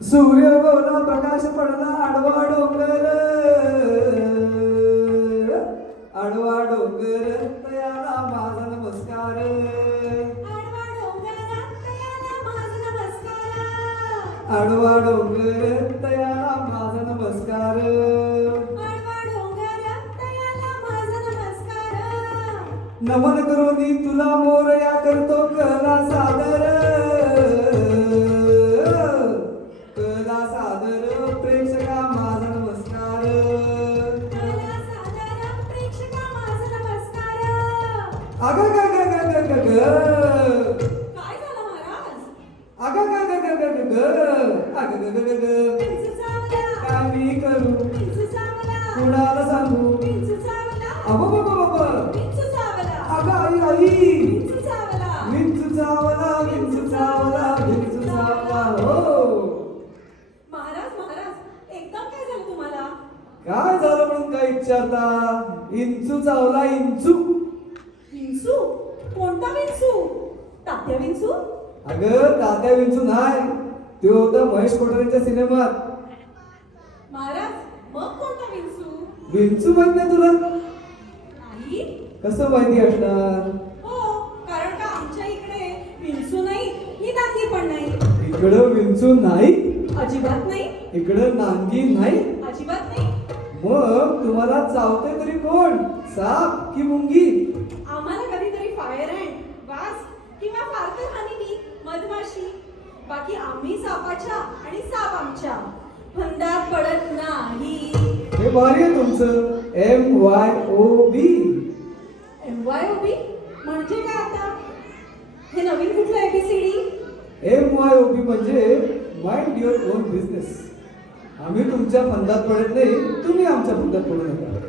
सूर्य गोला प्रकाश पडला आडवा डोंगर, आडवा डोंगर तयाला माझा नमस्कार, आडवा डोंगर तयाला माझा नमस्कार, आडवा डोंगर तयाला माझा नमस्कार, आडवा डोंगर तयाला माझा नमस्कार. नमन करोनी तुला मोरया करतो कला सादर, कला सादर प्रेक्षका माझा नमस्कार, कला सादर प्रेक्षका माझा नमस्कार. अग ग ग ग ग ग ग, काय झालं महाराज? अग ग ग ग ग ग ग, अग ग ग ग ग, पिंचू चावला, काय मी करू पिंचू चावला, कुणाला सांगू, पिंचू चावला, अबो बाबा बाबा, पिंचू चावला, अग आई आई, पिंचू चावला. विंचू चावला विंचू चावला विंचू चावला हो. महाराज महाराज एकदम काय झालं तुम्हाला? काय झालं म्हणून काय विचारता? इंचू चावला इंचू. विंचू? कोणता विंचू? तात्या विंचू? अगं तात्या विंचू नाही, ते होतं महेश कोठारेच्या सिनेमात. महाराज मग कोणता विंचू? विंचू माहित नाही तुला? नाही. कसं माहिती असणार? हो, कारण का आमच्या इकडे विंचू नाही, ही नांगी पण नाही. इकडं विंचू नाही, अजिबात नाही, इकडं नांगी नाही. अजिबात नाही. मग तुम्हाला चावते तरी कोण, साप की मुंगी? आम्हाला कधीतरी फायर अँड वास किंवा फार तर हानी मधमाशी. बाकी आम्ही सापाच्या आणि साप आमच्या फंदात पडत नाही. हे भारी आहे तुमचं. MYOB. MYOB म्हणजे काय आता? हे नवीन कुठलं ABCD? MYOB म्हणजे माइंड युअर ओन बिझनेस. आम्ही तुमच्या फंदात पडत नाही, तुम्ही आमच्या फंदात पडू नका.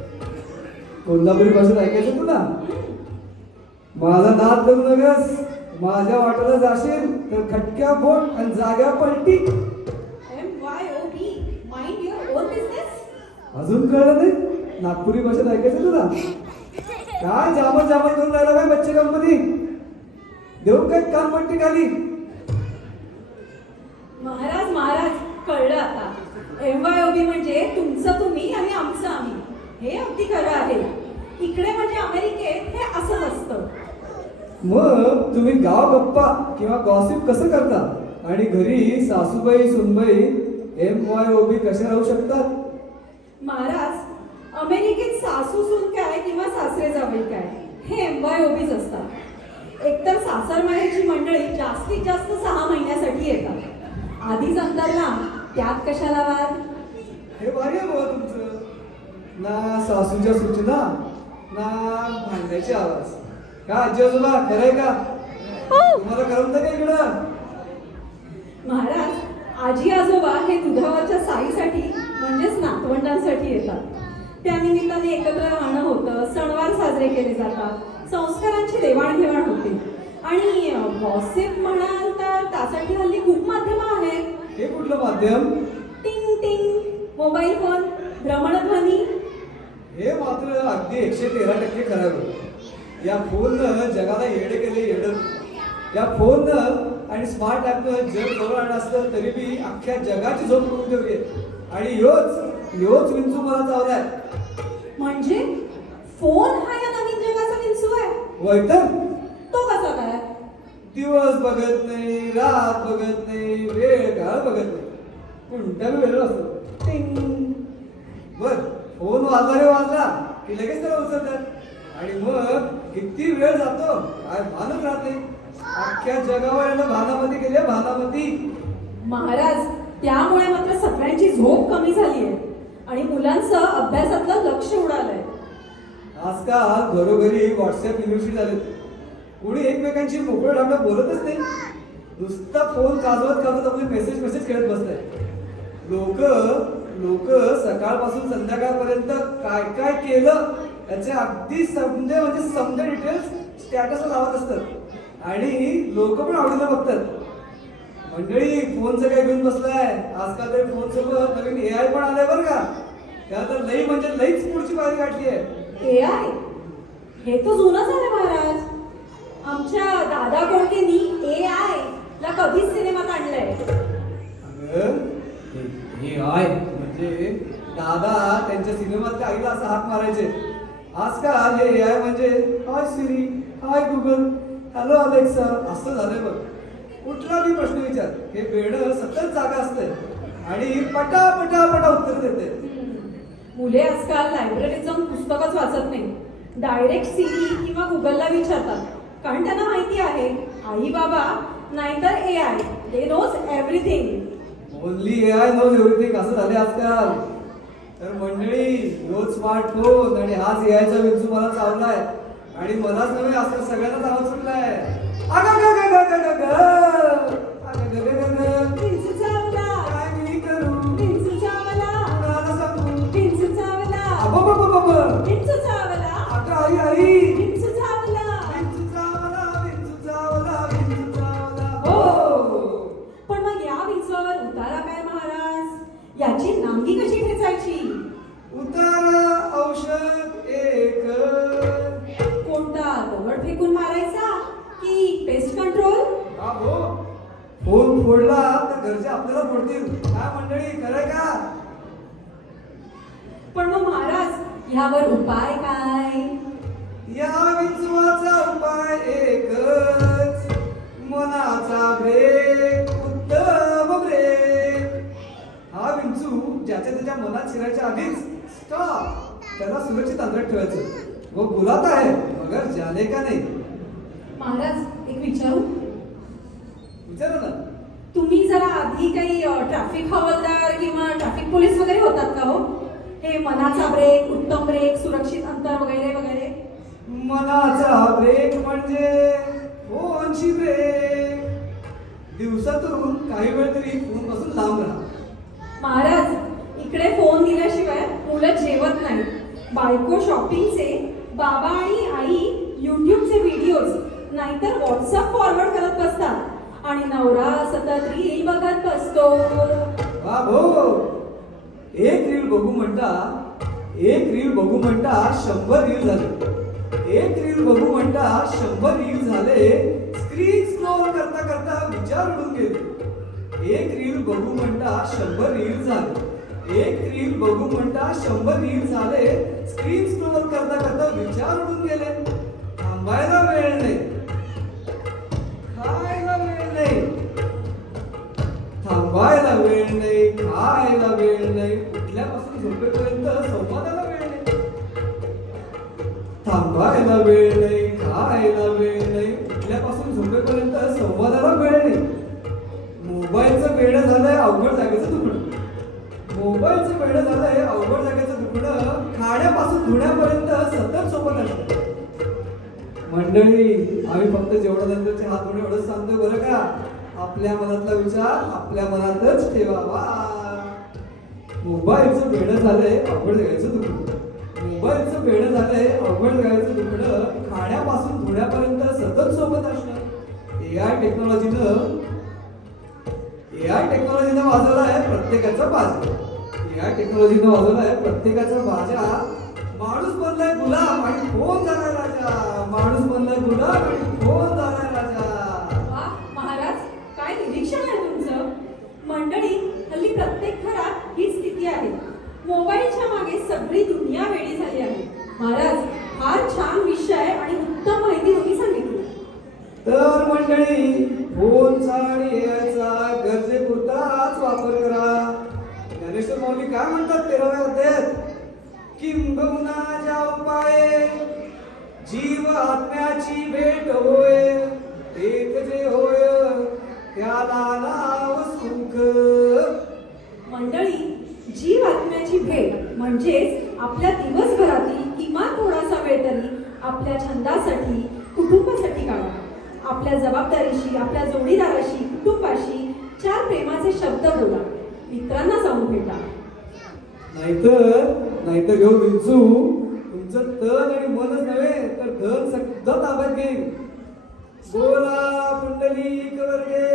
कोल्हापुरी भाषेत ऐकायचं तुला? माझा नाद करू नकस. माझ्या वाटेला जाशील तर खटक्या बोट आणि जाग्या पलटी. MYOB mind your on business. अजून कळलं नाही? नागपुरी भाषेत ऐकायचं तुला? काय जामत जामत करून राहिला काय बच्चे कंपनी? देऊ काय कान पट्टी खाली? महाराज महाराज कळलं आता. MYOB म्हणजे तुमचं तुम्ही आणि आमचं आम्ही. हे अगदी खरं आहे. इकडे म्हणजे अमेरिकेत हे असंच असतं. मग तुम्ही गाव गप्पा किंवा गॉसिप कसं करता आणि घरी सासूबाई सुनबाई MYOB कशा राहू शकतात? महाराज अमेरिकेत सासू सून काय किंवा सासरे जावई काय हे MYOBच असतात. एकतर सासर माहेरची मंडळी जास्तीत जास्त 6 महिन्यासाठी येतात. आधीच अंतरला त्यात कशाला वाद? हे भारी आहे बाबा तुमचं. ना सासूच्या सूचना ना भांड्याचे आवाज. का आजी आजोबा खरंय का? तुम्हाला करमतं का इकडं? महाराज आजी आजोबा हे दुधावरच्या साईसाठी म्हणजेच नातवंडांसाठी येतात. त्या निमित्ताने एकत्र राहणं होतं, सणवार साजरे केले जातात, संस्कारांची देवाणघेवाण होते. आणि गॉसिप म्हणाल तर त्यासाठी हल्ली खूप माध्यमं आहेत. हे कुठलं माध्यम? टिंग टिंग, मोबाईल फोन, भ्रमणध्वनी. हे मात्र अगदी 113% खरं आहे. या फोननं जगाला येडे केले येडं. या फोननं आणि स्मार्ट ॲपनं जग जवळ आणलं असतं तरी बी अख्ख्या जगाची झोप करून ठेवली. आणि योच विंचू मला चावलाय. म्हणजे फोन हा या नवीन जगाचा विंचू आहे. वय तर तो कसा काय? दिवस बघत नाही, रात बघत नाही, वेळ काळ बघत नाही, कोणत्या वेळ असतो. टिंग. बर फोन वाजला रे वाजला की लगेच त्याला उचलतात आणि मग किती वेळ जातो काय भानच राहत नाही. अख्ख्या जगावर यानं भानामती केली आहे, भानामती. महाराज त्यामुळे मात्र सगळ्यांची झोप कमी झाली आहे आणि मुलांचं अभ्यासातलं लक्ष उडालंय. आजकाल घरोघरी व्हॉट्सअप युनिव्हर्सिटी झाले. कोणी एकमेकांशी मोकळं ढाकळं बोलतच नाही. नुसता फोन काजवत आपले मेसेज खेळत बसलाय. लोक सकाळपासून संध्याकाळपर्यंत काय काय केलं याचे अगदी समजे डिटेल्स स्टॅटस लावत असतात आणि लोक पण आवडीनं बघतात. मंडळी फोनचं काय घेऊन बसलाय? आजकाल तरी फोन सोबत नवीन AI पण आलंय बरं का. त्या तर लई म्हणजे लईच पुढची पायरी गाठली आहे. AI हे तर जुनं झालं महाराज. आमच्या दादा कोळकेनी AI ला कधीच सिनेमात आणलंय. अगं हे आय म्हणजे दादा त्यांच्या सिनेमातल्या आईला असा हाक मारायचे. आजकाल हे AI म्हणजे हाय सिरी, हाय गुगल, हॅलो अलेक्सा असं झालंय बघ. कुठला बी प्रश्न विचार, हे बेड सतत जागा असते आणि पटा उत्तर देते. मुले आजकाल लायब्ररीत जाऊन पुस्तकच वाचत नाही, डायरेक्ट सिरी किंवा गुगलला विचारतात. कारण त्यांना माहिती आहे आई बाबा नाहीतर AI, they know everything. Only AI knows everything असं झाले आजकाल. तर मंडळी, रोज स्मार्टफोन आणि हाच AIचा विंचू मला चावलाय आणि मलाच नव्हे आजकाल सगळ्यांनाच आवाज सुटलाय. विंचू चावला, काय मी करू, विंचू चावला, कुणाला सांगू, विंचू चावला, अबबबबब. विंचू चावला, अगं आई विंचू चावला. विंचू चावला. हो. पण मग या विंचवावर उतारा काय महाराज? याची नांगी कशी ठेचायची? उतारा औषध एक. कोणता दगड फेकून मारायचा की पेस्ट कंट्रोल? हो. फोन फोडला तर घरचे आपल्याला फोडतील. काय मंडळी, खरंय का? पण मग महाराज यावर उपाय काय? या विंचवाचा उपाय एकच, मनाचा ब्रेक, उत्तम ब्रेक. हा विंचू ज्याच्या त्याच्या मनात शिरायच्या आधीच स्टॉप, त्याला सुरक्षित अंतरात ठेवायचं. वो बुलाता है मगर जाने का नहीं. महाराज एक विचारू? विचारा ना. तुम्ही जरा आधी काही ट्रॅफिक हवालदार किंवा ट्रॅफिक पोलीस वगैरे होतात का हो? हे मनाचा ब्रेक, उत्तम ब्रेक, सुरक्षित अंतर वगैरे वगैरे. मनाचा ब्रेक म्हणजे फोनची ब्रेक. दिवसातून काही वेळ तरी फोन पासून लांब राहा. महाराज इकडे फोन दिल्याशिवाय मुलं जेवत नाही. बायको शॉपिंगचे, बाबा आणि आई युट्यूबचे व्हिडिओज नाहीतर व्हॉट्सअप फॉरवर्ड करत बसतात आणि नवरा सतत रील बघत बसतो. बाबो, एक रील बघू म्हणता 100 रील झाले. एक रील बघू म्हणता 100 रील झाले. स्क्रीन स्क्रॉल करता करता विचार उडून गेले. एक रील बघू म्हणता 100 रील झाले. एक रील बघू म्हणता 100 रील झाले. स्क्रीन स्क्रॉल करता करता विचार उडून गेले. थांबायला वेळ नाही, खायला वेळ नाही. थांबायला वेळ नाही, खायला वेळ नाही, उठल्यापासून झोपेपर्यंत संवादाला वेळ नाही. थांबायला वेळ नाही, खायला वेळ नाही, उठल्यापासून झोपेपर्यंत संवादाला वेळ नाही. मोबाईलचं वेळ झालंय अवघड जागेचं दुखणं. मोबाईलचं वेळ झालंय अवघड जागेचं दुखणं. खाण्यापासून धुण्यापर्यंत सतत सोबत असतं. मंडळी, आम्ही फक्त जेवढं नंतरचे हात धुणे एवढंच सांगतोय बरं का. आपल्या मनातला विचार आपल्या मनातच ठेवावा. मोबाईलचं वेळ झालंय अवघड जागेचं दुखणं. मोबाईलचं वेळ झालंय अवघड जागेचं दुखणं. खाण्यापासून धुण्यापर्यंत सतत सोबत असणं. एआय टेक्नॉलॉजीनं वाजवला आहे प्रत्येकाचा बाजा. एआय टेक्नॉलॉजीनं वाजवला आहे प्रत्येकाचा बाजा. माणूस बनलाय गुलाम आणि फोन झालाय राजा. माणूस बनलाय गुलाम आणि फोन झालाय राजा. वा महाराज, काय निरीक्षण आहे तुमचं. मंडळी, हल्ली प्रत्येक घरात ही स्थिती आहे. मोबाईलच्या मागे सगळी दुनिया वेडी झाली आहे. महाराज, फार छान विषय आणि उत्तम माहिती तुम्ही सांगितली. तर मंडळी, फोनचा आणि एआयचा गरजेपुरताच वापर करा. ज्ञानेश्वर माऊली काय म्हणतात 13व्या अध्यायात? किंबहुना ज्या उपाये जीव आत्म्याची भेट होय, एक जे होय त्याला नाव सुख. मंडळी, जीव आत्म्याची भेट म्हणजेच आपल्या दिवसभरातील किमान थोडासा वेळ तरी आपल्या छंदासाठी, कुटुंबासाठी काढा. आपल्या जबाबदारीशी, आपल्या जोडीदाराशी, कुटुंबाशी 4 प्रेमाचे शब्द बोला. मित्रांना जाऊन भेटा. नाहीतर घेऊ विंचू तुमचं तन आणि मनच नव्हे तर धन सुद्धा ताब्यात घेईल. बोला पुंडलिक वर्गे.